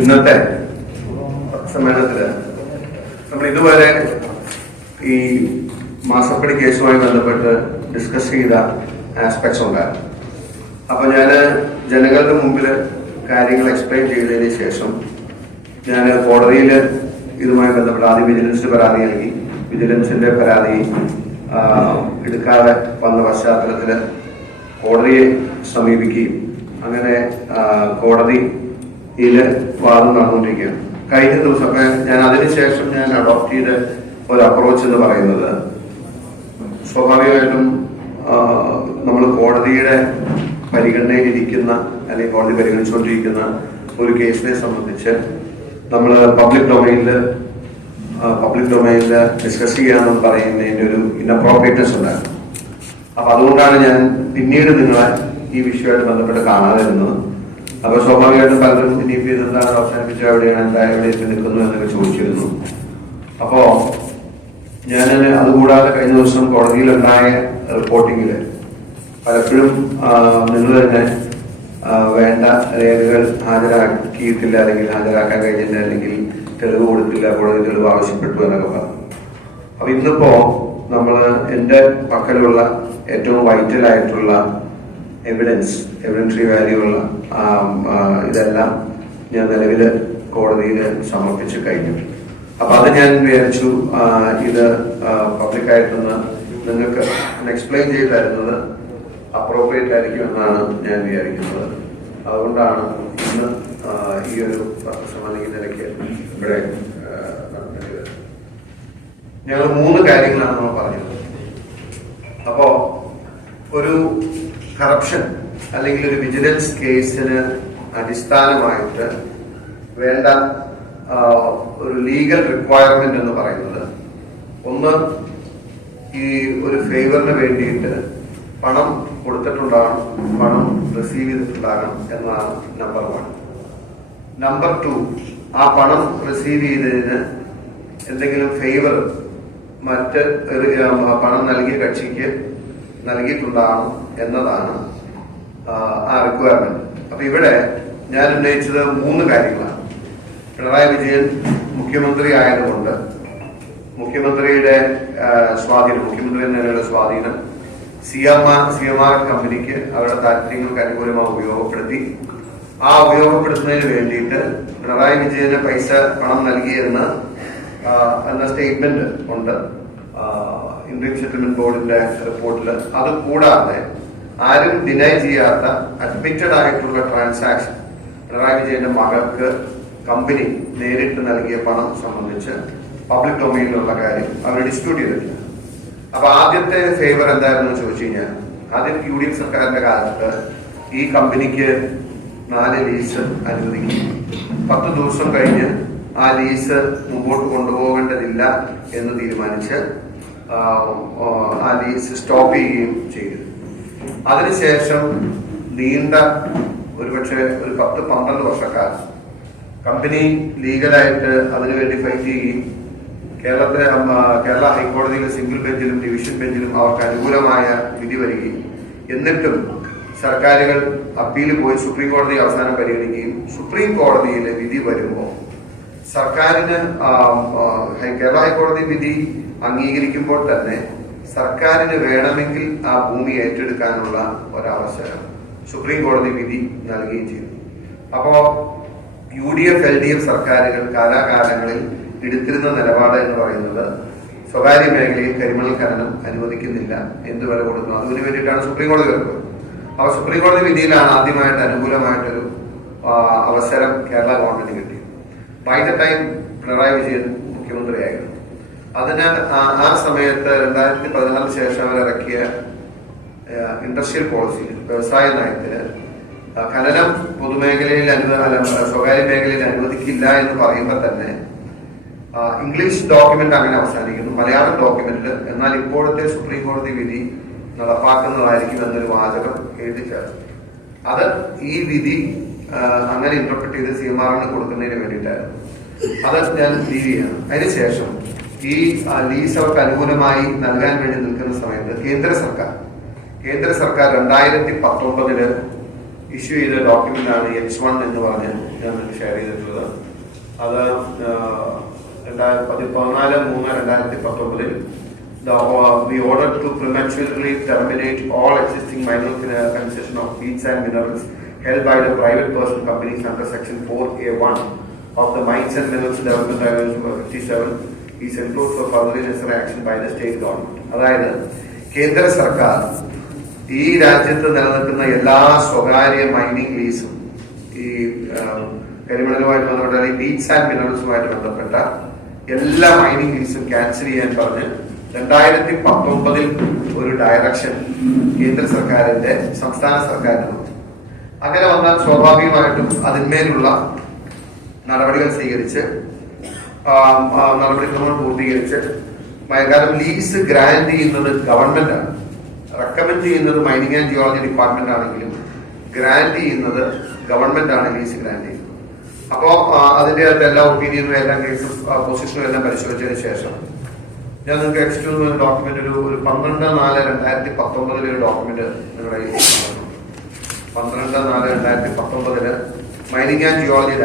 ഇന്നത്തെ സമ്മേളനത്തില് നമ്മൾ ഇതുവരെ ഈ മാസപ്പടി കേസുമായി ബന്ധപ്പെട്ട് ഡിസ്കസ് ചെയ്ത ആസ്പെക്ട്സ് ഉണ്ടായിരുന്നു. അപ്പൊ ഞാൻ ജനങ്ങളുടെ മുമ്പിൽ കാര്യങ്ങൾ എക്സ്പ്ലെയിൻ ചെയ്തതിന് ശേഷം ഞാൻ കോടതിയിൽ ഇതുമായി ബന്ധപ്പെട്ട് ആദ്യം വിജിലൻസിന് പരാതി നൽകി. വിജിലൻസിന്റെ പരാതി എടുക്കാതെ വന്ന പശ്ചാത്തലത്തിൽ കോടതിയെ സമീപിക്കുകയും അങ്ങനെ കോടതിയിൽ വാദം നടന്നുകൊണ്ടിരിക്കുകയാണ്. കഴിഞ്ഞ ദിവസം ഞാൻ അതിനുശേഷം ഞാൻ അഡോപ്റ്റ് ചെയ്ത ഒരു അപ്രോച്ച് എന്ന് പറയുന്നത്, സ്വാഭാവികമായിട്ടും നമ്മൾ കോടതിയുടെ പരിഗണനയിലിരിക്കുന്ന അല്ലെങ്കിൽ കോടതി പരിഗണിച്ചുകൊണ്ടിരിക്കുന്ന ഒരു കേസിനെ സംബന്ധിച്ച് നമ്മൾ പബ്ലിക് ഡൊമൈനിൽ ഡിസ്കസ് ചെയ്യാമെന്ന് പറയുന്നതിന്റെ ഒരു ഇൻഅപ്രോപ്രിയേറ്റ്നെസ് ഉണ്ടായിരുന്നു. അപ്പൊ അതുകൊണ്ടാണ് ഞാൻ പിന്നീട് നിങ്ങളെ ഈ വിഷയമായിട്ട് ബന്ധപ്പെട്ട് കാണാതിരുന്നത്. അപ്പൊ സ്വാഭാവികമായിട്ടും പലരും ഇനിയിപ്പോ ഇതെന്താണ് അവസാനിപ്പിച്ച എവിടെയാണ് എവിടെ നിൽക്കുന്നു എന്നൊക്കെ ചോദിച്ചിരുന്നു. അപ്പോ ഞാൻ അതുകൂടാതെ കഴിഞ്ഞ ദിവസം കോടതിയിലുണ്ടായ റിപ്പോർട്ടിങ്ങില് പലപ്പോഴും നിങ്ങൾ തന്നെ വേണ്ട രേഖകൾ ഹാജരാക്കിയിട്ടില്ല, അല്ലെങ്കിൽ ഹാജരാക്കാൻ കഴിഞ്ഞില്ല, അല്ലെങ്കിൽ തെളിവ് കൊടുത്തില്ല, കോടതി തെളിവ് ആവശ്യപ്പെട്ടു എന്നൊക്കെ പറഞ്ഞു. അപ്പൊ ഇന്നിപ്പോ എന്റെ പക്കലുള്ള ഏറ്റവും വൈറ്റൽ ആയിട്ടുള്ള എവിഡൻഷറി വാല്യൂ ഉള്ള ഇതെല്ലാം ഞാൻ നിലവിൽ കോടതിയിൽ സമർപ്പിച്ചു കഴിഞ്ഞു. അപ്പൊ അത് ഞാൻ വിചാരിച്ചു ഇത് പബ്ലിക്കായിട്ടൊന്ന് നിങ്ങൾക്ക് എക്സ്പ്ലെയിൻ ചെയ്ത് തരുന്നത് അപ്രോപ്രിയേറ്റ് ആയിരിക്കും എന്നാണ് ഞാൻ വിചാരിക്കുന്നത്. അതുകൊണ്ടാണ് ഇന്ന് ഈ ഒരു അല്ലെങ്കിൽ നിലയ്ക്ക് ഇവിടെ നടന്നത്. ഞങ്ങൾ 3 കാര്യങ്ങളാണ് നമ്മൾ പറഞ്ഞത്. അപ്പോ ഒരു കറപ്ഷൻ അല്ലെങ്കിൽ ഒരു വിജിലൻസ് കേസിന് അടിസ്ഥാനമായിട്ട് വേണ്ട ഒരു ലീഗൽ റിക്വയർമെന്റ് എന്ന് പറയുന്നത്, ഒന്ന്, ഈ ഒരു ഫേവറിന് വേണ്ടിയിട്ട് പണം കൊടുത്തിട്ടുണ്ടാകണം, പണം റിസീവ് ചെയ്തിട്ടുണ്ടാകണം എന്നാണ് നമ്പർ 1. നമ്പർ 2, ആ പണം റിസീവ് ചെയ്തതിന് എന്തെങ്കിലും ഫേവർ മറ്റ് പണം നൽകിയ കക്ഷിക്ക് നൽകിയിട്ടുണ്ടാകണം എന്നതാണ് ആ റിക്വയർമെന്റ്. അപ്പൊ ഇവിടെ ഞാൻ ഉന്നയിച്ചത് 3 കാര്യങ്ങളാണ്. പിണറായി വിജയൻ മുഖ്യമന്ത്രി ആയതുകൊണ്ട് മുഖ്യമന്ത്രിയുടെ സ്വാധീനം, മുഖ്യമന്ത്രി എന്നതിനുള്ള സ്വാധീനം CMR കമ്പനിക്ക് അവരുടെ താല്പര്യങ്ങൾക്ക് അനുകൂലമായി ഉപയോഗപ്പെടുത്തി. ആ ഉപയോഗപ്പെടുത്തുന്നതിന് വേണ്ടിയിട്ട് പിണറായി വിജയന് പണം നൽകിയെന്ന സ്റ്റേറ്റ്മെന്റ് ഉണ്ട് ഇന്ത്യൻ സെറ്റിൽമെന്റ് ബോർഡിന്റെ റിപ്പോർട്ടിൽ. അത് കൂടാതെ ആരും ഡിനൈ ചെയ്യാത്ത അഡ്മിറ്റഡ് ആയിട്ടുള്ള ട്രാൻസാക്ഷൻ പിണറായി വിജയന്റെ മകൾക്ക് കമ്പനി നേരിട്ട് നൽകിയ പണം സംബന്ധിച്ച് പബ്ലിക് ഡൊമൈനിലുള്ള കാര്യം അവർ ഡിസ്പ്യൂട്ട് ചെയ്തിട്ടില്ല. അപ്പൊ ആദ്യത്തെ ഫേവർ എന്തായിരുന്നു ചോദിച്ചു കഴിഞ്ഞാൽ, ആദ്യം UDF സർക്കാരിന്റെ കാലത്ത് ഈ കമ്പനിക്ക് 4 ലീസ് അനുവദിക്കും. 10 ദിവസം കഴിഞ്ഞ് ആ ലീസ് മുമ്പോട്ട് കൊണ്ടുപോകേണ്ടതില്ല എന്ന് തീരുമാനിച്ച് ആ ലീസ് സ്റ്റോപ്പ് ചെയ്യുകയും ചെയ്തു. അതിനുശേഷം നീണ്ട ഒരുപക്ഷെ ഒരു 10-12 വർഷക്കാലം കമ്പനി ലീഗലായിട്ട് അതിനുവേണ്ടി ഫൈറ്റ് ചെയ്യുകയും കേരള ഹൈക്കോടതിയിലെ സിംഗിൾ ബെഞ്ചിലും ഡിവിഷൻ ബെഞ്ചിലും അവർക്ക് അനുകൂലമായ വിധി വരികയും എന്നിട്ടും സർക്കാരുകൾ അപ്പീൽ പോയി സുപ്രീം കോടതി അവസാനം പരിഗണിക്കുകയും സുപ്രീം കോടതിയിലെ വിധി വരുമ്പോൾ സർക്കാരിന് കേരള ഹൈക്കോടതി വിധി അംഗീകരിക്കുമ്പോൾ തന്നെ സർക്കാരിന് വേണമെങ്കിൽ ആ ഭൂമി ഏറ്റെടുക്കാനുള്ള ഒരവസരം സുപ്രീം കോടതി വിധി നൽകുകയും ചെയ്തു. അപ്പോ UDF LDF സർക്കാരുകൾ കാലാകാലങ്ങളിൽ എടുത്തിരുന്ന നിലപാട് എന്ന് പറയുന്നത് സ്വകാര്യ മേഖലയിൽ കരിമണൽ ഖനനം അനുവദിക്കുന്നില്ല, എന്ത് വില കൊടുക്കുന്നു, അതിനു വേണ്ടിയിട്ടാണ് സുപ്രീം കോടതി വരുന്നത്. അപ്പൊ സുപ്രീം കോടതി വിധിയിലാണ് ആദ്യമായിട്ട് അനുകൂലമായിട്ടൊരു അവസരം കേരള ഗവൺമെന്റ് കിട്ടിയത്. By the time Pinarayi Vijayan മുഖ്യമന്ത്രിയായിരുന്നു. അതിന് ആ സമയത്ത് 2014 ശേഷം അവരിറക്കിയ ഇൻഡസ്ട്രിയൽ പോളിസി, വ്യവസായ നയത്തിന് ഖനനം പൊതുമേഖലയിൽ സ്വകാര്യ മേഖലയിൽ അനുവദിക്കില്ല എന്ന് പറയുമ്പോൾ തന്നെ ഇംഗ്ലീഷ് ഡോക്യുമെന്റ് അങ്ങനെ അവസാനിക്കുന്നു, മലയാളം ഡോക്യുമെന്റിൽ എന്നാൽ ഇപ്പോഴത്തെ സുപ്രീം കോടതി വിധി നടപ്പാക്കുന്നതായിരിക്കും എന്നൊരു വാചകം എഴുതി ചേർന്നു. അത് ഈ വിധി അങ്ങനെ ഇന്റർപ്രറ്റ് ചെയ്ത് CMRന് കൊടുക്കുന്നതിന് വേണ്ടിയിട്ടായിരുന്നു. അത് ഞാൻ ലീവ് ചെയ്യണം. അതിനുശേഷം ഈ ലീസ് അവർക്ക് അനുകൂലമായി നൽകാൻ വേണ്ടി നിൽക്കുന്ന സമയത്ത് കേന്ദ്ര സർക്കാർ 2019 ഇഷ്യൂ ചെയ്ത ഡോക്യുമെന്റ് ആണ് H1 എന്ന് പറഞ്ഞ് ഞാൻ ഷെയർ ചെയ്തിട്ടുള്ളത്. അത് 14/3/2019 the order to prematurely terminate all existing mineral concession of feeds and minerals held by the private person companies under section 4A1 of the Mines and Minerals Development Regulation number 57 is enclosed for further necessary action by the state government. അതായത് കേന്ദ്ര സർക്കാർ ഈ രാജ്യത്ത് നിലനിൽക്കുന്ന എല്ലാ സ്വകാര്യ mining ലീസും ഈ കരിമണലുമായിട്ട് ബന്ധപ്പെട്ട ബീറ്റ്സ് ആൻഡ് മിനറൽസുമായിട്ട് ബന്ധപ്പെട്ട എല്ലാ മൈനിങ് ലീസും ക്യാൻസൽ ചെയ്യാൻ പറഞ്ഞ് 2019 ഒരു ഡയറക്ഷൻ കേന്ദ്ര സർക്കാരിന്റെ സംസ്ഥാന സർക്കാരിന് വന്നു. അങ്ങനെ വന്നാൽ സ്വാഭാവികമായിട്ടും അതിന്മേലുള്ള നടപടികൾ സ്വീകരിച്ച് നടപടിക്രമങ്ങൾ പൂർത്തീകരിച്ച് കാരണം ലീസ് ഗ്രാന്റ് ചെയ്യുന്നത് ഗവൺമെന്റ് ആണ്. റെക്കമെൻഡ് ചെയ്യുന്നത് മൈനിങ് ആൻഡ് ജിയോളജി ഡിപ്പാർട്ട്മെന്റ് ആണെങ്കിലും ഗ്രാന്റ് ചെയ്യുന്നത് ഗവൺമെന്റ് ആണ് ലീസ് ഗ്രാന്റ് ചെയ്യുന്നത്. അപ്പോ അതിന്റെ അകത്ത് എല്ലാ ഒപ്പീനിയനും എല്ലാ കേസും പൊസിഷനും എല്ലാം പരിശോധിച്ചതിന് ശേഷം ഞാൻ നിങ്ങൾക്ക് എക്സ്ക്യൂസ് ഡോക്യുമെന്റ് ഒരു 12/4/2019 ഒരു ഡോക്യുമെന്റ് നിങ്ങളുടെ 12/4/2019 മൈനിങ് ആൻഡ് ജിയോളജി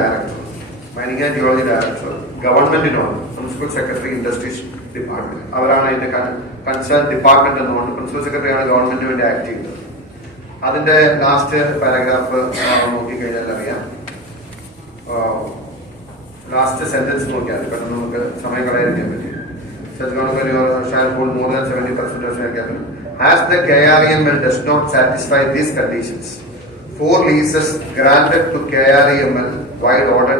ഡയറക്ടർ ഗവൺമെന്റിനോട് പ്രിൻസിപ്പൽ സെക്രട്ടറി ഇൻഡസ്ട്രീസ് ഡിപ്പാർട്ട്മെന്റ് അവരാണ് അതിന്റെ കൺസേൺ ഡിപ്പാർട്ട്മെന്റ് എന്നുകൊണ്ട് പ്രിൻസിപ്പൽ സെക്രട്ടറിയാണ് ഗവൺമെന്റിന് വേണ്ടി ആക്ട് ചെയ്യുന്നത്. അതിന്റെ ലാസ്റ്റ് പാരഗ്രാഫ് നോക്കിക്കഴിഞ്ഞാൽ അറിയാം. ലാസ്റ്റ് സെന്റൻസ് നോക്കിയാൽ പെട്ടെന്ന് നമുക്ക് സമയം കളയാൻ പറ്റും. shall hold more than 70% of share capital. As the KREML does not satisfy these conditions, 4 leases granted to KREML while order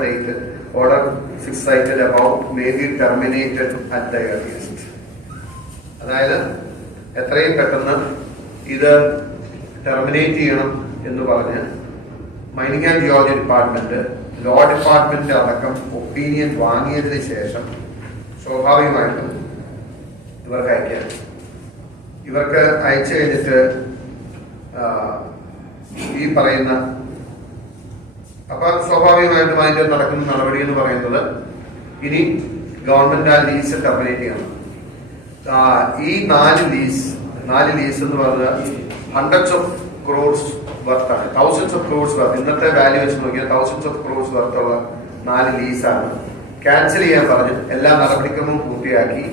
6 cited above may be terminated at the earliest. അതായത് എത്രയും പെട്ടെന്ന് ഇത് ടെർമിനേറ്റ് ചെയ്യണം എന്ന് പറഞ്ഞ് mining and geology department law department അടക്കം opinion വാങ്ങിയതിന് ശേഷം സ്വാഭാവികമായിട്ടും ഇവർക്ക് അയച്ചു കഴിഞ്ഞിട്ട് ഈ പറയുന്ന അപ്പൊ സ്വാഭാവികമായിട്ടും അതിന്റെ നടക്കുന്ന നടപടി എന്ന് പറയുന്നത് ഇനി ഗവൺമെന്റ് ആ ലീസ് ടെർമിനേറ്റ് ചെയ്യണം. ഈ 4 ലീസ് എന്ന് പറഞ്ഞാൽ hundreds of crores വർത്ത് ആണ്, thousands of crores വർത്ത്. ഇന്നത്തെ വാല്യൂ വെച്ച് നോക്കിയാൽ thousands of crores വർത്തുള്ള 4 ലീസാണ് ക്യാൻസൽ ചെയ്യാൻ പറഞ്ഞ് എല്ലാ നടപടിക്രമവും പൂർത്തിയാക്കി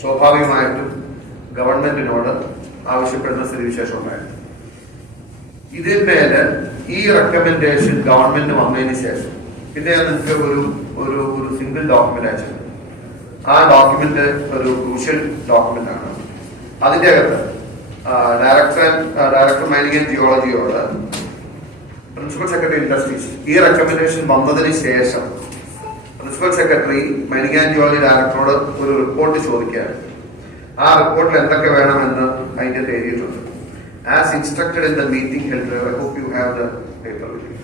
സ്വാഭാവികമായിട്ടും ഗവൺമെന്റിനോട് ആവശ്യപ്പെടുന്ന സ്ഥിതിവിശേഷം ഉണ്ടായിരുന്നു. ഇതിന്മേല് ഈ റെക്കമെൻഡേഷൻ ഗവൺമെന്റ് വന്നതിന് ശേഷം പിന്നെ നിങ്ങൾക്ക് ഒരു സിംഗിൾ ഡോക്യുമെന്റ് അയച്ചിട്ടുണ്ട്. ആ ഡോക്യുമെന്റ് ഒരു ക്രൂഷ്യൽ ഡോക്യുമെന്റ് ആണ്. അതിന്റെ അകത്ത് ഡയറക്ടർ മൈനിങ് ആൻഡ് ജിയോളജിയോട് പ്രിൻസിപ്പൽ സെക്രട്ടറി ഇൻഡസ്ട്രീസ് ഈ റെക്കമെൻഡേഷൻ വന്നതിന് ശേഷം principal secretary mining and geology ഡയറക്ടറോട് ഒരു റിപ്പോർട്ട് ചോദിക്കുകയാണ്. ആ റിപ്പോർട്ടിൽ എന്തൊക്കെ വേണമെന്ന് അതിന്റെ എഴുതിയിട്ടുണ്ട്. As instructed in the meeting held, I hope you have the paper with you.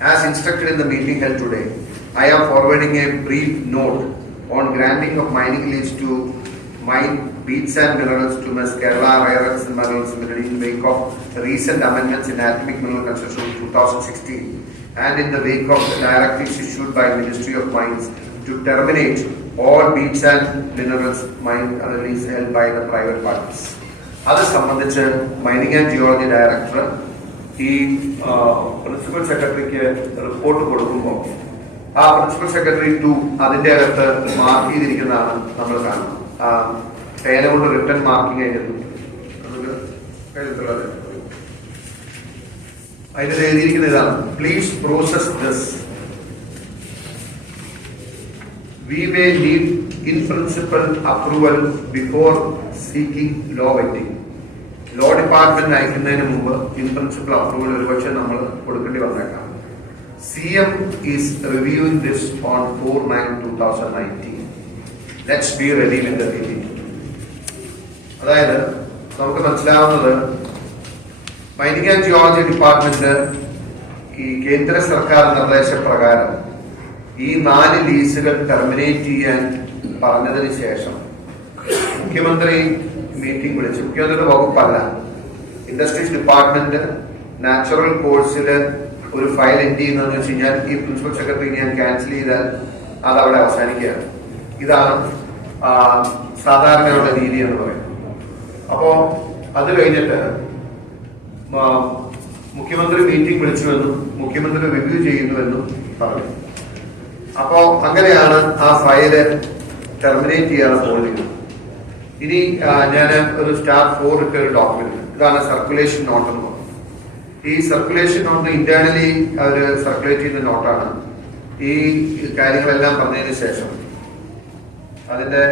As instructed in the meeting held today, I am forwarding a brief note on granting of mining lease to mine beats and minerals to Ms. Kerala Rare Earths and Minerals Limited in the wake of recent amendments in Atomic Mineral Concession 2016 and in the wake of the directives issued by Ministry of Mines to terminate all beats and minerals mine lease held by the private parties. അത് സംബന്ധിച്ച് mining and geology director ഈ principal സെക്രട്ടറിക്ക് report കൊടുക്കുമ്പോൾ ആ principal secretary 2 അതിന്റെ അകത്ത് mark ചെയ്തിരിക്കുന്നതാണ് നമ്മൾ കാണുന്നത്. പേന കൊണ്ട് റിട്ടേൺ മാർക്കിംഗ് ആയിരുന്നു. അതിന് എഴുതിയിരിക്കുന്ന ഇതാണ്: please process this. We may need in principle approval before seeking law vetting. Law department അയക്കുന്നതിന് മുമ്പ് ഇൻ പ്രിൻസിപ്പൽ അപ്രൂവൽ ഒരുപക്ഷെ നമ്മൾ കൊടുക്കേണ്ടി വന്നേക്കാം. CM is reviewing this on 4/9/2019. Let's be ready with the meeting. അതായത് നമുക്ക് മനസ്സിലാവുന്നത് മൈനിങ് ആൻഡ് ജിയോളജി ഡിപ്പാർട്ട്മെന്റ് ഈ കേന്ദ്ര സർക്കാർ നിർദ്ദേശപ്രകാരം ഈ 4 ലീസുകൾ ടെർമിനേറ്റ് ചെയ്യാൻ പറഞ്ഞതിന് ശേഷം മുഖ്യമന്ത്രി മീറ്റിംഗ് വിളിച്ചു. മുഖ്യമന്ത്രിയുടെ വകുപ്പല്ല, ഇൻഡസ്ട്രീസ് ഡിപ്പാർട്ട്മെന്റ് നാച്ചുറൽ കോഴ്സിൽ ഒരു ഫയൽ എൻഡ് ചെയ്യുന്നതെന്ന് വെച്ച് കഴിഞ്ഞാൽ ഈ പ്രിൻസിപ്പൽ സെക്രട്ടറി ഞാൻ ക്യാൻസൽ ചെയ്താൽ അത് അവിടെ അവസാനിക്കുകയാണ്. ഇതാണ് സാധാരണയുള്ള രീതി എന്ന് പറയുന്നത്. അപ്പോ അത് കഴിഞ്ഞിട്ട് മുഖ്യമന്ത്രി മീറ്റിംഗ് വിളിച്ചുവെന്നും മുഖ്യമന്ത്രി റിവ്യൂ ചെയ്യുന്നുവെന്നും പറഞ്ഞു. അപ്പോ അങ്ങനെയാണ് ആ ഫയല് ടെർമിനേറ്റ് ചെയ്യാതെ പോകുന്നത്. ഇനി ഞാൻ ഒരു സ്റ്റാർ 4 ഇട്ട ഒരു ഡോക്യുമെന്റ്, ഇതാണ് സർക്കുലേഷൻ നോട്ട് എന്ന് പറയുന്നത്. ഈ സർക്കുലേഷൻ നോട്ട് ഇന്റേണലി അവർ സർക്കുലേറ്റ് ചെയ്യുന്ന നോട്ടാണ്. ഈ കാര്യങ്ങളെല്ലാം പറഞ്ഞതിന് ശേഷം അതിന്റെ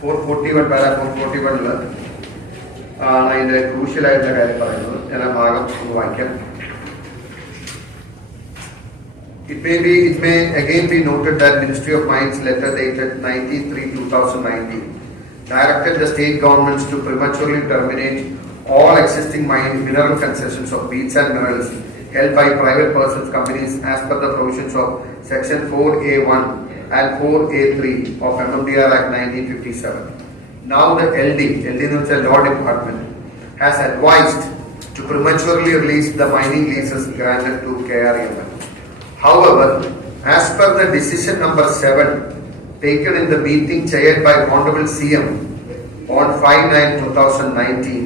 441 പാരാ 441 ആണ് അതിന്റെ ക്രൂഷ്യൽ ആയിട്ടുള്ള കാര്യം പറയുന്നത്. ഞാൻ ആ ഭാഗം ഒന്ന് വായിക്കാം. It may again be noted that Ministry of Mines letter dated 19/3/2019 directed the state governments to prematurely terminate all existing mineral concessions of beads and minerals held by private persons companies as per the provisions of section 4A1 and 4A3 of MMDR Act 1957. Now the LD means the Law Department, has advised to prematurely release the mining leases granted to KRML. However, as per the decision number 7 taken in the meeting chaired by Honorable CM on 5/9/2019,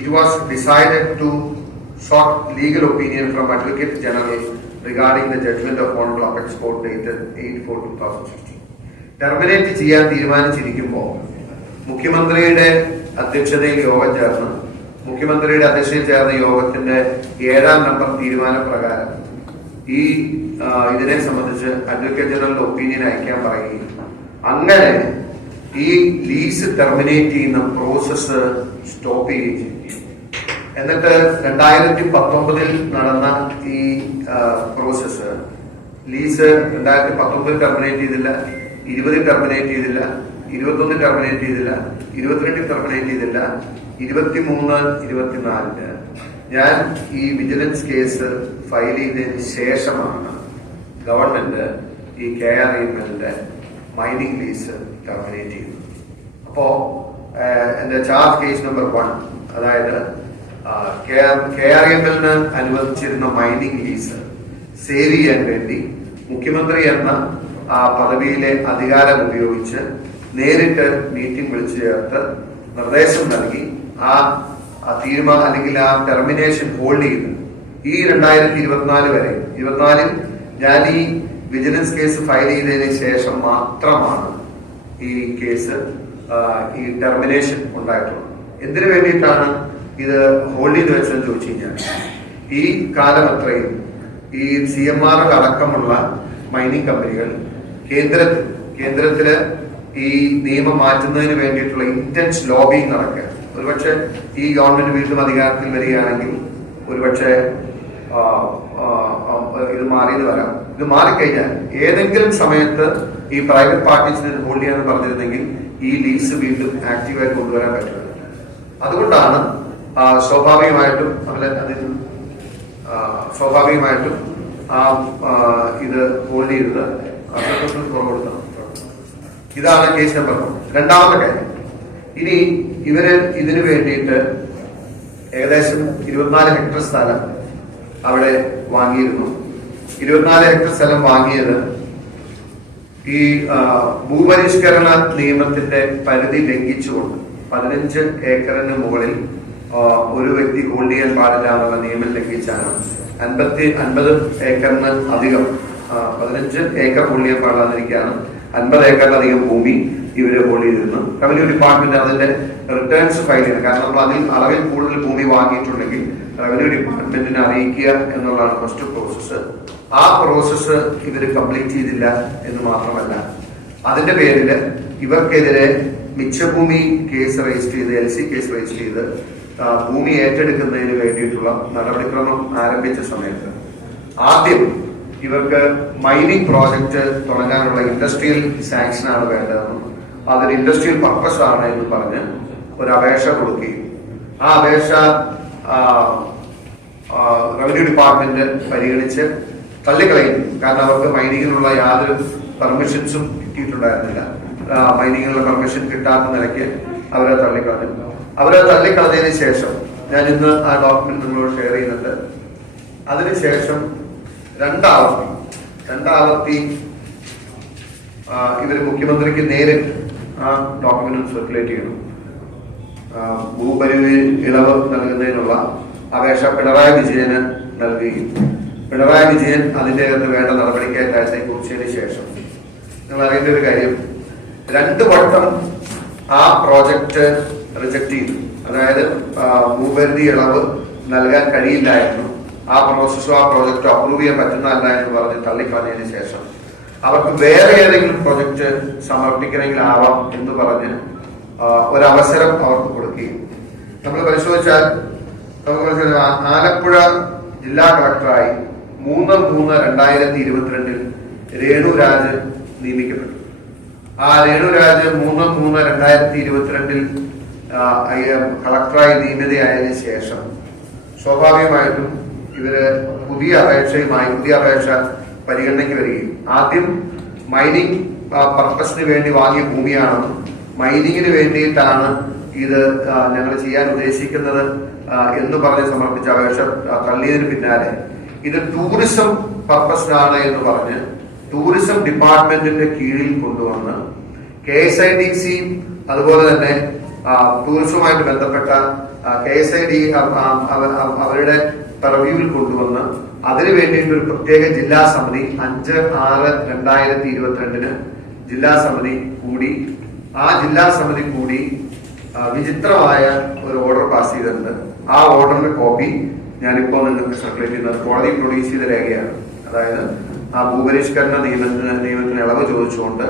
it was decided to sought legal opinion from Advocate General regarding the judgment of Honorable Apex Court dated 8/4/2016. Terminate ചെയ്യാൻ തീരുമാനിച്ചിരിക്കുമ്പോൾ മുഖ്യമന്ത്രിയുടെ അധ്യക്ഷതയിൽ യോഗം ചേർന്ന് മുഖ്യമന്ത്രിയുടെ അധ്യക്ഷതയിൽ ചേർന്ന യോഗത്തിന്റെ 7ാം number തീരുമാനപ്രകാരം ഈ ഇതിനെ സംബന്ധിച്ച് അഡ്വക്കേറ്റ് ജനറൽ ഒപ്പീനിയൻ അയക്കാൻ പറയുകയും അങ്ങനെ ഈ ലീസ് ടെർമിനേറ്റ് ചെയ്യുന്ന പ്രോസസ്സ് സ്റ്റോപ്പ് ചെയ്യുകയും ചെയ്യും. എന്നിട്ട് 2019 നടന്ന ഈ പ്രോസസ്സ് ലീസ് 2019 ടെർമിനേറ്റ് ചെയ്തില്ല, 20 ടെർമിനേറ്റ് ചെയ്തില്ല, 21 ടെർമിനേറ്റ് ചെയ്തില്ല, 22 ടെർമിനേറ്റ് ചെയ്തില്ല, 23, 24 ഞാൻ ഈ വിജിലൻസ് കേസ് ഫയൽ ചെയ്തതിന് ശേഷമാണ് ഗവൺമെന്റ് ഈ KRMLന്റെ മൈനിങ് ലീസ് ടെർമിനേറ്റ് ചെയ്യുന്നത്. അപ്പോ എന്റെ ചാർജ് കേസ് നമ്പർ 1, അതായത് KRMLന് അനുവദിച്ചിരുന്ന മൈനിങ് ലീസ് സേവ് ചെയ്യാൻ വേണ്ടി മുഖ്യമന്ത്രി എന്ന ആ പദവിയിലെ അധികാരം ഉപയോഗിച്ച് നേരിട്ട് മീറ്റിംഗ് വിളിച്ചു ചേർത്ത് നിർദ്ദേശം നൽകി ആ തീരുമാനം അല്ലെങ്കിൽ ആ ടെർമിനേഷൻ ഹോൾഡ് ചെയ്ത് ഈ 2024 വരെ 24 ഞാൻ ഈ വിജിലൻസ് കേസ് ഫയൽ ചെയ്തതിന് ശേഷം മാത്രമാണ് ഈ കേസ് ഈ ടെർമിനേഷൻ ഉണ്ടായിട്ടുള്ളത്. എന്തിനു വേണ്ടിയിട്ടാണ് ഇത് ഹോൾഡ് ചെയ്ത് വെച്ചതെന്ന് ചോദിച്ചു കഴിഞ്ഞാൽ ഈ കാലം അത്രയും ഈ CMR അടക്കമുള്ള മൈനിങ് കമ്പനികൾ കേന്ദ്രത്തില് ഈ നിയമം മാറ്റുന്നതിന് വേണ്ടിയിട്ടുള്ള ഇന്റൻസ് ലോബിങ് നടക്കുക. ഒരുപക്ഷെ ഈ ഗവൺമെന്റ് വീണ്ടും അധികാരത്തിൽ വരികയാണെങ്കിൽ ഒരുപക്ഷെ ഇത് മാറിയെന്ന് വരാം. ഇത് മാറിക്കഴിഞ്ഞാൽ ഏതെങ്കിലും സമയത്ത് ഈ പ്രൈവറ്റ് പാർട്ടീസിന് ഹോൾഡ് ചെയ്യാന്ന് പറഞ്ഞിരുന്നെങ്കിൽ ഈ ലീസ് വീണ്ടും ആക്റ്റീവായി കൊണ്ടുവരാൻ പറ്റുന്നത്. അതുകൊണ്ടാണ് സ്വാഭാവികമായിട്ടും ഇത് ഹോൾഡ് ചെയ്തത്. കൊടുക്കണം. ഇതാണ് കേസ് നമ്പർ 1. രണ്ടാമത്തെ കാര്യം, ഇനി ഇവര് ഇതിനു വേണ്ടിയിട്ട് ഏകദേശം 24 ഹെക്ടർ സ്ഥലം അവിടെ വാങ്ങിയിരുന്നു. 24 ഹെക്ടർ സ്ഥലം വാങ്ങിയത് ഈ ഭൂപരിഷ്കരണ നിയമത്തിന്റെ പരിധി ലംഘിച്ചുകൊണ്ട് 15 ഏക്കറിന് മുകളിൽ ഒരു വ്യക്തി ഹോൾഡ് ചെയ്യാൻ പാടില്ല എന്നുള്ള നിയമം ലംഘിച്ചാണ് 50 ഏക്കറിന് അധികം 15 ഏക്കർ ഹോൾഡ് ചെയ്യാൻ പാടില്ലാതിരിക്കുകയാണ് 50 ഏക്കറിലധികം ഭൂമി ഇവര് ഹോൾഡ് ചെയ്തിരുന്നു. റവന്യൂ ഡിപ്പാർട്ട്മെന്റ് അതിന്റെ റിട്ടേൺസ് ഫയൽ ചെയ്യണം. കാരണം നമ്മൾ അതിൽ അളവിൽ കൂടുതൽ ഭൂമി വാങ്ങിയിട്ടുണ്ടെങ്കിൽ റവന്യൂ ഡിപ്പാർട്ട്മെന്റിനെ അറിയിക്കുക എന്നുള്ളതാണ് ഫസ്റ്റ് പ്രോസസ്സ്. ആ പ്രോസസ്സ് ഇവര് കംപ്ലീറ്റ് ചെയ്തില്ല എന്ന് മാത്രമല്ല, അതിന്റെ പേരില് ഇവർക്കെതിരെ മിച്ചഭൂമി കേസ് രജിസ്റ്റർ ചെയ്ത് LC കേസ് രജിസ്റ്റർ ചെയ്ത് ഭൂമി ഏറ്റെടുക്കുന്നതിന് വേണ്ടിയിട്ടുള്ള നടപടിക്രമം ആരംഭിച്ച സമയത്ത് ആദ്യം ഇവർക്ക് മൈനിങ് പ്രോജക്റ്റ് തുടങ്ങാനുള്ള ഇൻഡസ്ട്രിയൽ സാങ്ഷൻ ആണ് വേണ്ടതെന്നും അതൊരു ഇൻഡസ്ട്രിയൽ പർപ്പസ് ആണ് എന്ന് പറഞ്ഞ് ഒരു അപേക്ഷ കൊടുക്കുകയും ആ അപേക്ഷ റവന്യൂ ഡിപ്പാർട്ട്മെന്റ് പരിഗണിച്ച് തള്ളിക്കളയും. കാരണം അവർക്ക് മൈനിങ്ങിനുള്ള യാതൊരു പെർമിഷൻസും കിട്ടിയിട്ടുണ്ടായിരുന്നില്ല. മൈനിങ്ങിനുള്ള പെർമിഷൻ കിട്ടാത്ത നിലയ്ക്ക് അവരെ തള്ളിക്കളഞ്ഞു. അവരെ തള്ളിക്കളഞ്ഞതിന് ശേഷം ഞാൻ ഇന്ന് ആ ഡോക്യുമെന്റ് നിങ്ങളോട് ഷെയർ ചെയ്യുന്നുണ്ട്. അതിനുശേഷം രണ്ടാവർത്തി ഇവര് മുഖ്യമന്ത്രിക്ക് നേരിട്ട് ആ ഡോക്യുമെന്റ് സർക്കുലേറ്റ് ചെയ്യണം. ഭൂപരിധി ഇളവ് നൽകുന്നതിനുള്ള അപേക്ഷ പിണറായി വിജയന് നൽകുകയും പിണറായി വിജയൻ അതിന്റെ വേണ്ട നടപടിക്കായി താഴ്ചയെ കുറിച്ചതിന് ശേഷം നിങ്ങൾ അറിയേണ്ട ഒരു കാര്യം, 2 വട്ടം ആ പ്രോജക്റ്റ് റിജക്ട് ചെയ്തു. അതായത് ഭൂപരിധി ഇളവ് നൽകാൻ കഴിയില്ലായിരുന്നു, ആ പ്രോജക്റ്റ് അപ്രൂവ് ചെയ്യാൻ പറ്റുന്നതല്ല എന്ന് പറഞ്ഞ് തള്ളിക്കളഞ്ഞതിന് ശേഷം അവർക്ക് വേറെ ഏതെങ്കിലും പ്രൊജക്ട് സമർപ്പിക്കണമെങ്കിൽ ആവാം എന്ന് പറഞ്ഞ് ഒരവസരം അവർക്ക് കൊടുക്കുകയും നമ്മൾ പരിശോധിച്ചാൽ ആലപ്പുഴ ജില്ലാ കളക്ടറായി 3/3/2022 രേണുരാജ് നിയമിക്കപ്പെട്ടു. ആ രേണുരാജ് 3/3/2022 കളക്ടറായി നിയമിതയായതിനു ശേഷം സ്വാഭാവികമായിട്ടും ഇവര് പുതിയ അപേക്ഷ പരിഗണനയ്ക്ക് വരികയും ആദ്യം മൈനിങ് പർപ്പസിന് വേണ്ടി വാങ്ങിയ ഭൂമിയാണെന്നും മൈനിങ്ങിന് വേണ്ടിയിട്ടാണ് ഇത് ഞങ്ങൾ ചെയ്യാൻ ഉദ്ദേശിക്കുന്നത് എന്ന് പറഞ്ഞ് സമർപ്പിച്ച അപേക്ഷ തള്ളിയതിന് പിന്നാലെ ഇത് ടൂറിസം പർപ്പസിനാണ് എന്ന് പറഞ്ഞ് ടൂറിസം ഡിപ്പാർട്ട്മെന്റിന്റെ കീഴിൽ കൊണ്ടുവന്ന് KSIDC അതുപോലെ തന്നെ ടൂറിസവുമായിട്ട് ബന്ധപ്പെട്ട KSID അവരുടെ പെർവ്യൂവിൽ കൊണ്ടുവന്ന് അതിനു വേണ്ടിയിട്ട് ഒരു പ്രത്യേക ജില്ലാ സമിതി 5/6/2022 ജില്ലാ സമിതി കൂടി. ആ ജില്ലാ സമിതി കൂടി വിചിത്രമായ ഒരു ഓർഡർ പാസ് ചെയ്തിട്ടുണ്ട്. ആ ഓർഡറിന്റെ കോപ്പി ഞാനിപ്പോ നിങ്ങൾക്ക് സർക്കുലേറ്റ് ചെയ്യുന്നത് കോടതി പ്രൊഡ്യൂസ് ചെയ്ത രേഖയാണ്. അതായത് ആ ഭൂപരിഷ്കരണ നിയമത്തിന് ഇളവ് ചോദിച്ചുകൊണ്ട്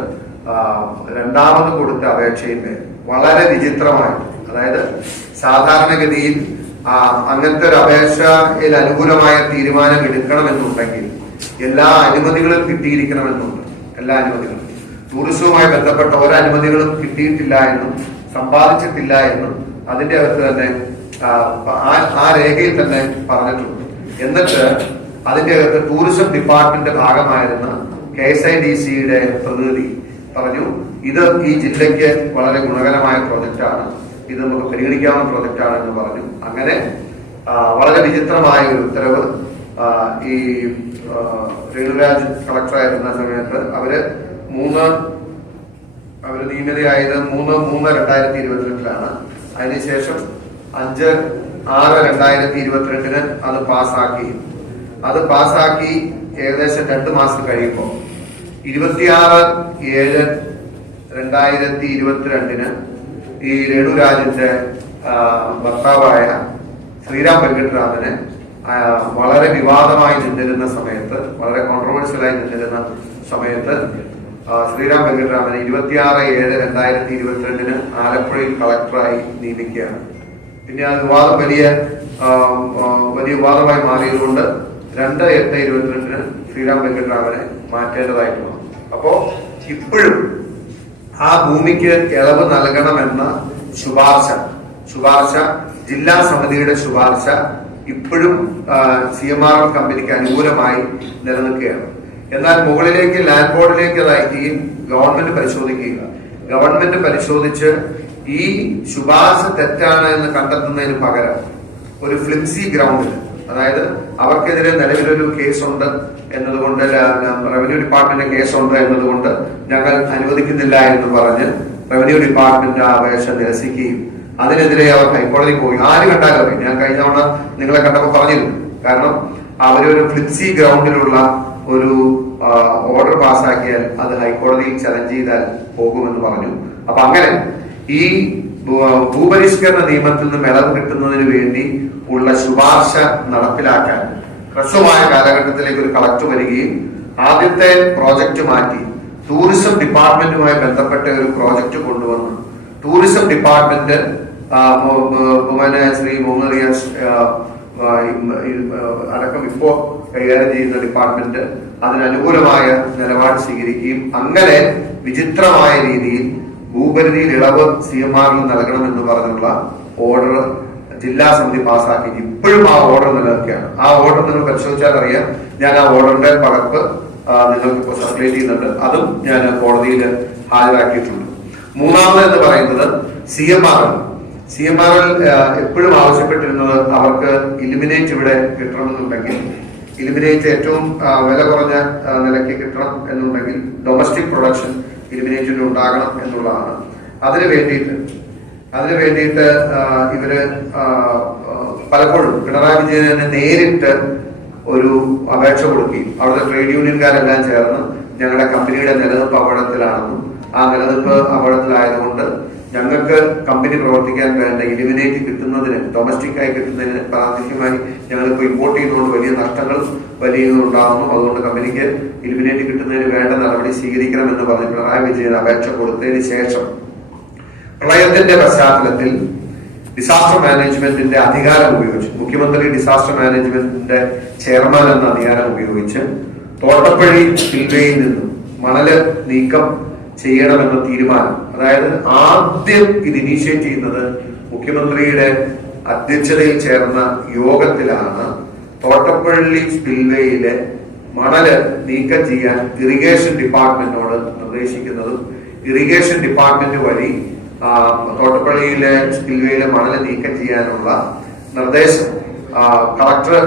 രണ്ടാമത് കൊടുത്ത അപേക്ഷയില് വളരെ വിചിത്രമായി, അതായത് സാധാരണഗതിയിൽ അങ്ങനത്തെ ഒരു അപേക്ഷയിൽ അനുകൂലമായ തീരുമാനം എടുക്കണമെന്നുണ്ടെങ്കിൽ എല്ലാ അനുമതികളും കിട്ടിയിരിക്കണമെന്നുണ്ട്. എല്ലാ അനുമതികളും ടൂറിസവുമായി ബന്ധപ്പെട്ട ഒരനുമതികളും കിട്ടിയിട്ടില്ല എന്നും സമ്പാദിച്ചിട്ടില്ല എന്നും അതിന്റെ അകത്ത് തന്നെ ആ രേഖയിൽ തന്നെ പറഞ്ഞിട്ടുണ്ട്. എന്നിട്ട് അതിന്റെ അകത്ത് ടൂറിസം ഡിപ്പാർട്ട്മെന്റ് ഭാഗമായിരുന്ന KSIDCയുടെ പ്രതിനിധി പറഞ്ഞു, ഇത് ഈ ജില്ലയ്ക്ക് വളരെ ഗുണകരമായ പ്രോജക്റ്റാണ്, ഇത് നമുക്ക് പരിഗണിക്കാവുന്ന പ്രോജക്റ്റാണ് എന്ന് പറഞ്ഞു. അങ്ങനെ വളരെ വിചിത്രമായ ഒരു ഉത്തരവ് ഈ രേണുരാജ് കളക്ടറായിരുന്ന സമയത്ത് അവര് നിയമിതയായത് 3/3/2022 അതിനുശേഷം 5/6/2022 അത് പാസ്സാക്കി ഏകദേശം 2 മാസം കഴിയുമ്പോൾ 26/7/2022 ഈ രേണുരാജിന്റെ ഭർത്താവായ ശ്രീറാം വെങ്കിട്ടരാമനെ വളരെ വിവാദമായി നിന്നിരുന്ന സമയത്ത്, വളരെ കോൺട്രവേഴ്സ്യലായി നിന്നിരുന്ന സമയത്ത് ശ്രീറാം വെങ്കിട്ടരാമനെ 26/7/2022 ആലപ്പുഴയിൽ കളക്ടറായി നിയമിക്കുകയാണ്. പിന്നെ ആ വിവാദം വലിയ വിവാദമായി മാറിയതുകൊണ്ട് 2/8/22 ശ്രീറാം വെങ്കിട്ടരാമനെ മാറ്റേണ്ടതായിട്ട് വന്നു. അപ്പോ ഇപ്പോഴും ആ ഭൂമിക്ക് ഇളവ് നൽകണമെന്ന ശുപാർശ ജില്ലാ സമിതിയുടെ ശുപാർശ ഇപ്പോഴും CMRM കമ്പനിക്ക് അനുകൂലമായി നിലനിൽക്കുകയാണ്. എന്നാൽ മുകളിലേക്ക് ലാൻഡ് ബോർഡിലേക്ക് അയക്കുകയും ഗവൺമെന്റ് പരിശോധിച്ച് ഈ ശുപാർശ തെറ്റാണ് എന്ന് കണ്ടെത്തുന്നതിന് പകരം ഒരു ഫ്ലിംസി ഗ്രൗണ്ടിൽ, അതായത് അവർക്കെതിരെ നിലവിലൊരു കേസുണ്ട് എന്നതുകൊണ്ട്, റവന്യൂ ഡിപ്പാർട്ട്മെന്റ് കേസുണ്ട് എന്നതുകൊണ്ട് ഞങ്ങൾ അനുവദിക്കുന്നില്ല എന്ന് പറഞ്ഞ് റവന്യൂ ഡിപ്പാർട്ട്മെന്റ് അപേക്ഷ നിരസിക്കുകയും അതിനെതിരെ അവർ ഹൈക്കോടതി പോയി. ആര് കണ്ടാലും അറിയും, ഞാൻ കഴിഞ്ഞ തവണ നിങ്ങളെ കണ്ടപ്പോൾ പറഞ്ഞിരുന്നു. കാരണം അവരൊരു ഫ്ലിപ്സി ഗ്രൗണ്ടിലുള്ള ഒരു ഓർഡർ പാസ്സാക്കിയാൽ അത് ഹൈക്കോടതിയിൽ ചലഞ്ച് ചെയ്താൽ പോകുമെന്ന് പറഞ്ഞു. അപ്പൊ അങ്ങനെ ഈ ഭൂപരിഷ്കരണ നിയമത്തിൽ നിന്നും ഇളവ് കിട്ടുന്നതിന് വേണ്ടി ഉള്ള ശുപാർശ നടപ്പിലാക്കാൻ ഹ്രസ്വമായ കാലഘട്ടത്തിലേക്ക് ഒരു കളക്ടർ വരികയും ആദ്യത്തെ പ്രോജക്റ്റ് മാറ്റി ടൂറിസം ഡിപ്പാർട്ട്മെന്റുമായി ബന്ധപ്പെട്ട ഒരു പ്രോജക്റ്റ് കൊണ്ടുവന്നു. ടൂറിസം ഡിപ്പാർട്ട്മെന്റ് ശ്രീ മുഹമ്മദ് റിയാസ് അടക്കം ഇപ്പോ കൈകാര്യം ചെയ്യുന്ന ഡിപ്പാർട്ട്മെന്റ് അതിനനുകൂലമായ നിലപാട് സ്വീകരിക്കുകയും അങ്ങനെ വിചിത്രമായ രീതിയിൽ ഭൂപരിധിയിൽ ഇളവ് CMRL നൽകണമെന്ന് പറഞ്ഞുള്ള ഓർഡർ ജില്ലാ സമിതി പാസ്സാക്കി. ഇപ്പോഴും ആ ഓർഡർ നിലനിൽക്കുകയാണ്. ആ ഓർഡർ നിങ്ങൾ പരിശോധിച്ചാൽ അറിയാം. ഞാൻ ആ ഓർഡറിന്റെ പകർപ്പ് നിങ്ങൾക്ക് ഇപ്പോൾ സർക്കുലേറ്റ് ചെയ്യുന്നുണ്ട്. അതും ഞാൻ കോടതിയിൽ ഹാജരാക്കിയിട്ടുണ്ട്. മൂന്നാമത് എന്ന് പറയുന്നത് CMRL എപ്പോഴും ആവശ്യപ്പെട്ടിരുന്നത് അവർക്ക് ഇലിമിനേറ്റ് ഇവിടെ കിട്ടണമെന്നുണ്ടെങ്കിൽ, ഇലിമിനേറ്റ് ഏറ്റവും വില കുറഞ്ഞ നിലയ്ക്ക് കിട്ടണം എന്നുണ്ടെങ്കിൽ ഡൊമസ്റ്റിക് പ്രൊഡക്ഷൻ ഇലിമിനേറ്റിൽ ഉണ്ടാകണം എന്നുള്ളതാണ്. അതിനു വേണ്ടിയിട്ട് ഇവര് പലപ്പോഴും പിണറായി വിജയനെ നേരിട്ട് ഒരു അപേക്ഷ കൊടുക്കുകയും അവിടുത്തെ ട്രേഡ് യൂണിയൻകാരെല്ലാം ചേർന്ന് ഞങ്ങളുടെ കമ്പനിയുടെ നിലനിൽപ്പ് അപകടത്തിലാണെന്നും ആ നിലനിൽപ്പ് അപകടത്തിലായതുകൊണ്ട് ഞങ്ങൾക്ക് കമ്പനി പ്രവർത്തിക്കാൻ വേണ്ട എലിമിനേറ്റ് കിട്ടുന്നതിന്, ഡൊമസ്റ്റിക് ആയി കിട്ടുന്നതിന് പ്രാദേശികമായി ഞങ്ങളിപ്പോൾ ഇമ്പോർട്ട് ചെയ്യുന്നതുകൊണ്ട് വലിയ നഷ്ടങ്ങൾ ഉണ്ടാകുന്നു. അതുകൊണ്ട് കമ്പനിക്ക് എലിമിനേറ്റ് കിട്ടുന്നതിന് വേണ്ട നടപടി സ്വീകരിക്കണമെന്ന് പറഞ്ഞ് പിണറായി വിജയൻ അപേക്ഷ കൊടുത്തതിന് ശേഷം പ്രളയത്തിന്റെ പശ്ചാത്തലത്തിൽ ഡിസാസ്റ്റർ മാനേജ്മെന്റിന്റെ അധികാരം ഉപയോഗിച്ച്, മുഖ്യമന്ത്രി ഡിസാസ്റ്റർ മാനേജ്മെന്റിന്റെ ചെയർമാൻ എന്ന അധികാരം ഉപയോഗിച്ച് തോട്ടപ്പള്ളി സ്പിൽവേയിൽ നിന്നും മണല് നീക്കം ചെയ്യണമെന്ന തീരുമാനം, അതായത് ആദ്യം ഇത് ഇനീഷ്യേറ്റ് ചെയ്യുന്നത് മുഖ്യമന്ത്രിയുടെ അധ്യക്ഷതയിൽ ചേർന്ന യോഗത്തിലാണ്. തോട്ടപ്പള്ളി സ്പിൽവേയിലെ മണല് നീക്കം ചെയ്യാൻ ഇറിഗേഷൻ ഡിപ്പാർട്ട്മെന്റിനോട് നിർദ്ദേശിക്കുന്നതും ഇറിഗേഷൻ ഡിപ്പാർട്ട്മെന്റ് വഴി തോട്ടപ്പള്ളിയിലെ സ്പിൽവേയിലെ മണല് നീക്കം ചെയ്യാനുള്ള നിർദ്ദേശം കളക്ടർ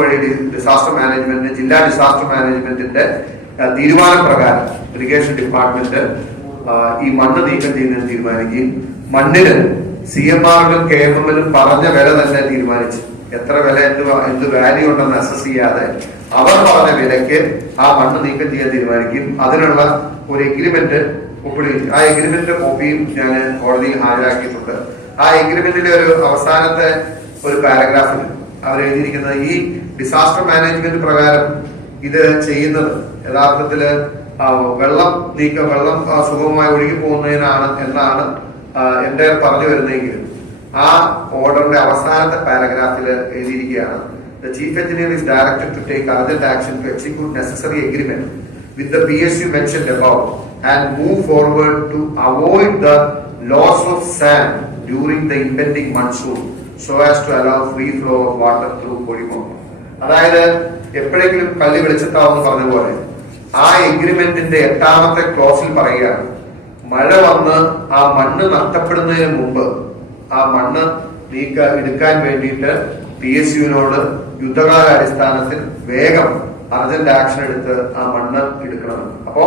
വഴി ഡിസാസ്റ്റർ മാനേജ്മെന്റിന്, ജില്ലാ ഡിസാസ്റ്റർ മാനേജ്മെന്റിന്റെ തീരുമാനപ്രകാരം ഇറിഗേഷൻ ഡിപ്പാർട്ട്മെന്റ് ഈ മണ്ണ് നീക്കം ചെയ്യുന്നതിന് തീരുമാനിക്കുകയും മണ്ണിന് CMRലും KMMലും പറഞ്ഞ വില തന്നെ തീരുമാനിച്ചു. എത്ര വില എന്ത് വാല്യൂ ഉണ്ടെന്ന് അസസ് ചെയ്യാതെ അവർ പറഞ്ഞ വിലയ്ക്ക് ആ മണ്ണ് നീക്കം ചെയ്യാൻ തീരുമാനിക്കും. അതിനുള്ള ഒരു എഗ്രിമെന്റ് ഒപ്പിടുകയും ആ എഗ്രിമെന്റിന്റെ കോപ്പിയും ഞാൻ കോടതിയിൽ ഹാജരാക്കിയിട്ടുണ്ട്. ആ എഗ്രിമെന്റിലെ ഒരു അവസാനത്തെ ഒരു പാരഗ്രാഫിൽ അവർ എഴുതിയിരിക്കുന്നത് ഈ ഡിസാസ്റ്റർ മാനേജ്മെന്റ് പ്രകാരം ഇത് ചെയ്യുന്നത് യഥാർത്ഥത്തില് വെള്ളം സുഗമമായി ഒഴുകി പോകുന്നതിനാണ് എന്നാണ് എന്റെ പറഞ്ഞു വരുന്നതെങ്കിലും ആ ഓർഡറിന്റെ അവസാനത്തെ പാരഗ്രാഫിൽ എഴുതിയിരിക്കുകയാണ്, The Chief Engineer is directed to take urgent action to execute necessary agreement with the PSU mentioned above and move forward to avoid the loss of sand during the impending monsoon so as to allow free flow of water through Kozhikode. അതായത് എപ്പോഴെങ്കിലും കള്ളി വെളിച്ചത്താവെന്ന് പറഞ്ഞ പോലെ ആ എഗ്രിമെന്റിന്റെ 8ാമത്തെ ക്ലോസിൽ പറയുകയാണ്, മഴ വന്ന് ആ മണ്ണ് നഷ്ടപ്പെടുന്നതിന് മുമ്പ് ആ മണ്ണ് എടുക്കാൻ വേണ്ടിയിട്ട് PSUവിനോട് യുദ്ധകാല അടിസ്ഥാനത്തിൽ വേഗം അർജന്റ് ആക്ഷൻ എടുത്ത് ആ മണ്ണ് എടുക്കണമെന്ന്. അപ്പോ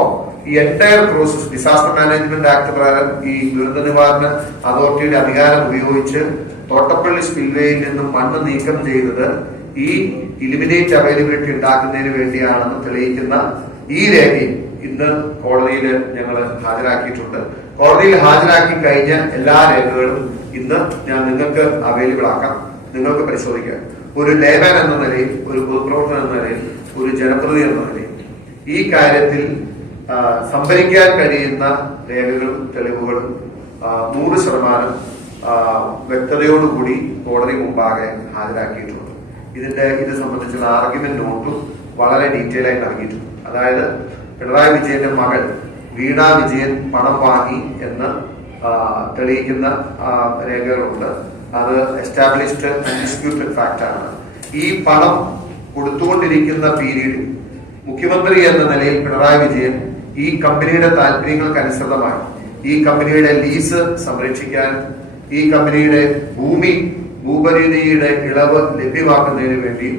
ഈ entire process disaster management act പ്രകാരം ഈ ദുരന്ത നിവാരണ അതോറിറ്റിയുടെ അധികാരം ഉപയോഗിച്ച് തോട്ടപ്പള്ളി സ്പിൽവേയിൽ നിന്നും മണ്ണ് നീക്കം ചെയ്തത് ഈ ഇലിമിനേറ്റ് അവൈലബിലിറ്റി ഉണ്ടാക്കുന്നതിന് വേണ്ടിയാണെന്ന് തെളിയിക്കുന്ന ഈ രേഖയും ഇന്ന് കോടതിയിൽ ഞങ്ങൾ ഹാജരാക്കിയിട്ടുണ്ട്. കോടതിയിൽ ഹാജരാക്കി കഴിഞ്ഞ എല്ലാ രേഖകളും ഇന്ന് ഞാൻ നിങ്ങൾക്ക് അവൈലബിൾ ആക്കാം, നിങ്ങൾക്ക് പരിശോധിക്കാം. ഒരു ലേമാൻ എന്ന നിലയിൽ, ഒരു പൊതുപ്രവർത്തകൻ എന്ന നിലയിൽ, ഒരു ജനപ്രതിനിധി എന്ന നിലയിൽ ഈ കാര്യത്തിൽ സംഭരിക്കാൻ കഴിയുന്ന രേഖകളും തെളിവുകളും 100% വ്യക്തതയോടുകൂടി കോടതി മുമ്പാകെ ഹാജരാക്കിയിട്ടുണ്ട്. ഇത് സംബന്ധിച്ചുള്ള ആർഗ്യുമെന്റ് നോട്ടും വളരെ ഡീറ്റെയിൽ ആയി നൽകിയിട്ടുണ്ട്. അതായത് പിണറായി വിജയന്റെ മകൾ വീണ വിജയൻ പണം വാങ്ങി എന്ന് തെളിയിക്കുന്ന രേഖകളുണ്ട്. അത് എസ്റ്റാബ്ലിഷ്ഡ് അൺഡിസ്പ്യൂട്ടഡ് ഫാക്ട് ആണ്. ഈ പണം കൊടുത്തുകൊണ്ടിരിക്കുന്ന പീരീഡിൽ മുഖ്യമന്ത്രി എന്ന നിലയിൽ പിണറായി വിജയൻ ഈ കമ്പനിയുടെ താല്പര്യങ്ങൾക്ക് അനുസൃതമായി ഈ കമ്പനിയുടെ ലീസ് സംരക്ഷിക്കാൻ, ഈ കമ്പനിയുടെ ഭൂപരിധിയുടെ ഇളവ് ലഭ്യമാക്കുന്നതിന് വേണ്ടി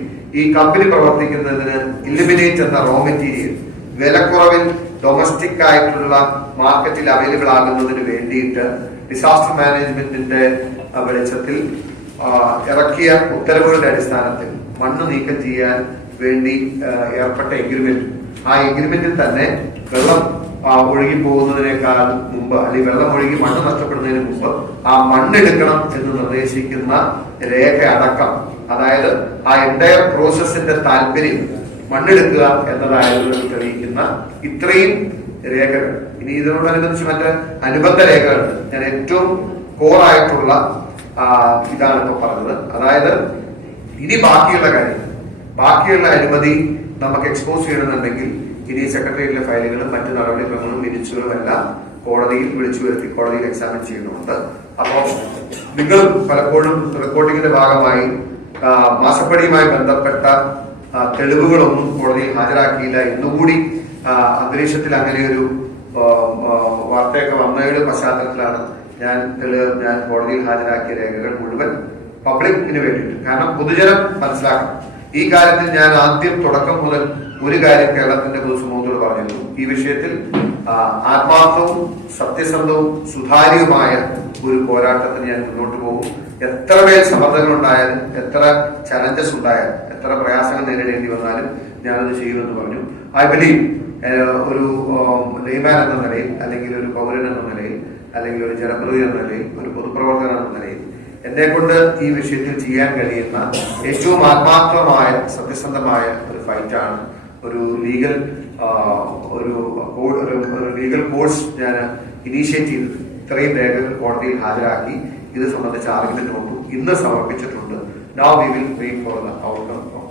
ഈ കമ്പനി പ്രവർത്തിക്കുന്നതിന് ഇലിമിനേറ്റ് എന്ന റോ മെറ്റീരിയൽ വിലക്കുറവിൽ ഡൊമസ്റ്റിക് ആയിട്ടുള്ള മാർക്കറ്റിൽ അവൈലബിൾ ആകുന്നതിന് വേണ്ടിയിട്ട് ഡിസാസ്റ്റർ മാനേജ്മെന്റിന്റെ വെളിച്ചത്തിൽ ഇറക്കിയ ഉത്തരവുകളുടെ അടിസ്ഥാനത്തിൽ മണ്ണ് നീക്കം ചെയ്യാൻ വേണ്ടി ഏർപ്പെട്ട എഗ്രിമെന്റ്, ആ എഗ്രിമെന്റിൽ തന്നെ വെള്ളം ഒഴുകി പോകുന്നതിനേക്കാൾ മുമ്പ്, അല്ലെങ്കിൽ വെള്ളം ഒഴുകി മണ്ണ് നഷ്ടപ്പെടുന്നതിന് മുമ്പ് ആ മണ്ണെടുക്കണം എന്ന് നിർദ്ദേശിക്കുന്ന രേഖ അടക്കം, അതായത് ആ എൻറ്റയർ പ്രോസസ്സിന്റെ താല്പര്യം മണ്ണെടുക്കുക എന്നതായിരുന്നു തെളിയിക്കുന്ന ഇത്രയും രേഖകൾ. ഇനി ഇതിനോടനുബന്ധിച്ച് മറ്റ് അനുബന്ധ രേഖകളുണ്ട്. ഞാൻ ഏറ്റവും കോറായിട്ടുള്ള ഇതാണ് ഇപ്പൊ പറഞ്ഞത്. അതായത് ഇനി ബാക്കിയുള്ള അനുമതി നമുക്ക് എക്സ്പോസ് ചെയ്യണമെന്നുണ്ടെങ്കിൽ ഇനി സെക്രട്ടേറിയറ്റിലെ ഫയലുകളും മറ്റു നടപടിക്രമങ്ങളും മിനിറ്റ്സുകളും എല്ലാം കോടതിയിൽ വിളിച്ചു വരുത്തി കോടതിയിൽ എക്സാമിൻ ചെയ്യുന്നുണ്ട്. അപ്പോൾ നിങ്ങൾ പലപ്പോഴും റിപ്പോർട്ടിങ്ങിന്റെ ഭാഗമായി മാസപ്പടിയുമായി ബന്ധപ്പെട്ട തെളിവുകളൊന്നും കോടതിയിൽ ഹാജരാക്കിയില്ല. ഇന്നുകൂടി അന്തരീക്ഷത്തിൽ അങ്ങനെ ഒരു വാർത്തയൊക്കെ വന്നതിന്റെ പശ്ചാത്തലത്തിലാണ് ഞാൻ കോടതിയിൽ ഹാജരാക്കിയ രേഖകൾ മുഴുവൻ പബ്ലിക്കിന് വേണ്ടിയിട്ട്, കാരണം പൊതുജനം മനസ്സിലാക്കണം ഈ കാര്യത്തിൽ ഞാൻ ആദ്യം തുടക്കം മുതൽ ഒരു കാര്യം കേരളത്തിന്റെ പൊതുസമൂഹത്തോട് പറഞ്ഞിരുന്നു. ഈ വിഷയത്തിൽ ആത്മാർത്ഥവും സത്യസന്ധവും സുതാര്യവുമായ ഒരു പോരാട്ടത്തിന് ഞാൻ മുന്നോട്ട് പോകും. എത്ര പേർ സമ്മർദ്ദങ്ങൾ ഉണ്ടായാലും, എത്ര ചലഞ്ചസ് ഉണ്ടായാലും, എത്ര പ്രയാസങ്ങൾ നേരിടേണ്ടി വന്നാലും ഞാനത് ചെയ്യുമെന്ന് പറഞ്ഞു. ഐ ബിലീവ് ഒരു ലേമാൻ എന്ന നിലയിൽ, അല്ലെങ്കിൽ ഒരു പൗരൻ എന്ന നിലയിൽ, അല്ലെങ്കിൽ ഒരു ജനപ്രതിനിധി എന്ന നിലയിൽ, ഒരു പൊതുപ്രവർത്തകൻ എന്ന നിലയിൽ എന്നെ കൊണ്ട് ഈ വിഷയത്തിൽ ചെയ്യാൻ കഴിയുന്ന ഏറ്റവും ആത്മാർത്ഥമായ സത്യസന്ധമായ ഒരു ഫൈറ്റാണ്. ഒരു ലീഗൽ കോഴ്സ് ഞാൻ ഇനീഷ്യേറ്റ് ചെയ്തത്. ഇത്രയും രേഖകൾ കോടതിയിൽ ഹാജരാക്കി ഇത് സംബന്ധിച്ച ആർഗ്യുമെന്റ് ഇന്ന് സമർപ്പിച്ചിട്ടുണ്ട്. Now we will wait for the outcome of